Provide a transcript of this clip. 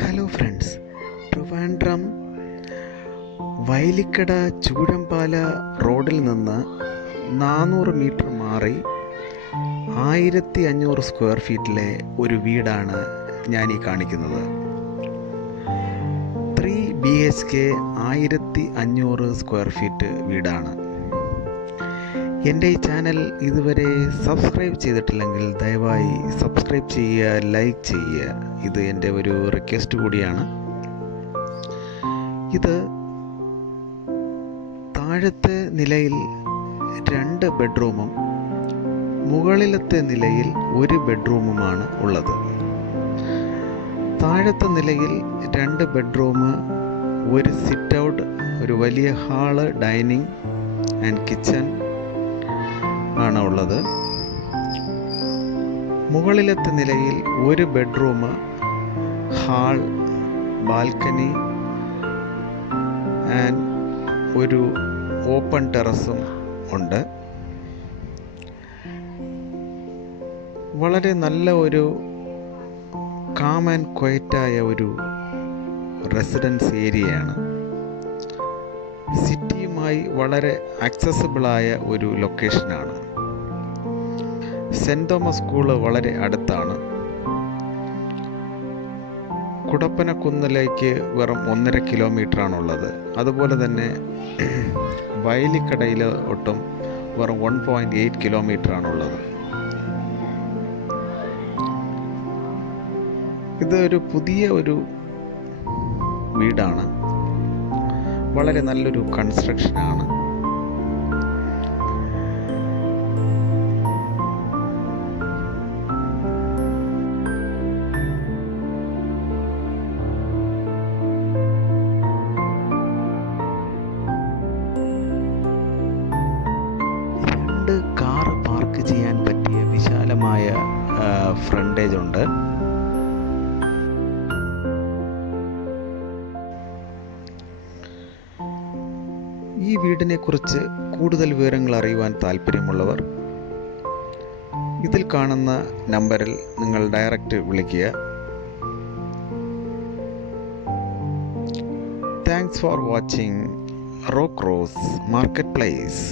Hello friends, Trivandrum വൈലിക്കട ചൂഴംപാല റോഡിൽ നിന്ന് 400 metre മാറി 1500 സ്ക്വയർ ഫീറ്റിലെ ഒരു വീടാണ് ഞാൻ ഈ കാണിക്കുന്നത്. 3 BHK 1500 സ്ക്വയർ ഫീറ്റ് വീടാണ്. എൻ്റെ ഈ ചാനൽ ഇതുവരെ സബ്സ്ക്രൈബ് ചെയ്തിട്ടില്ലെങ്കിൽ ദയവായി സബ്സ്ക്രൈബ് ചെയ്യുക, ലൈക്ക് ചെയ്യുക. ഇത് എൻ്റെ ഒരു റിക്വസ്റ്റ് കൂടിയാണ്. ഇത് താഴത്തെ നിലയിൽ 2 ബെഡ്റൂമും മുകളിലത്തെ നിലയിൽ 1 ബെഡ്റൂമുമാണ് ഉള്ളത്. താഴത്തെ നിലയിൽ 2 ബെഡ്റൂം, ഒരു സിറ്റ് ഔട്ട്, ഒരു വലിയ ഹാള്, ഡൈനിങ് ആൻഡ് കിച്ചൺ ആണ് ഉള്ളത്. മുകളിലത്തെ നിലയിൽ 1 ബെഡ്റൂം, ഹാൾ, ബാൽക്കണി ആൻഡ് ഒരു ഓപ്പൺ ടെറസും ഉണ്ട്. വളരെ നല്ല ഒരു കാം ആൻഡ് ക്വയറ്റായ ഒരു റെസിഡൻസ് ഏരിയയാണ്. സിറ്റിയുമായി വളരെ ആക്സസിബിളായ ഒരു ലൊക്കേഷനാണ്. സെൻറ് തോമസ് സ്കൂള് വളരെ അടുത്താണ്. കുടപ്പനക്കുന്നിലേക്ക് വെറും 1.5 കിലോമീറ്ററാണുള്ളത്. അതുപോലെ തന്നെ വയലിക്കടയിൽ ഒട്ടും വെറും 1.8 കിലോമീറ്ററാണുള്ളത്. ഇതൊരു പുതിയ ഒരു വീടാണ്. വളരെ നല്ലൊരു കൺസ്ട്രക്ഷനാണ്. കാർ പാർക്ക് ചെയ്യാൻ പറ്റിയ വിശാലമായ ഫ്രണ്ടേജ് ഉണ്ട്. ഈ വീടിനെ കുറിച്ച് കൂടുതൽ വിവരങ്ങൾ അറിയുവാൻ താല്പര്യമുള്ളവർ ഇതിൽ കാണുന്ന നമ്പറിൽ നിങ്ങൾ ഡയറക്റ്റ് വിളിക്കുക. Thanks for watching rock rose market place.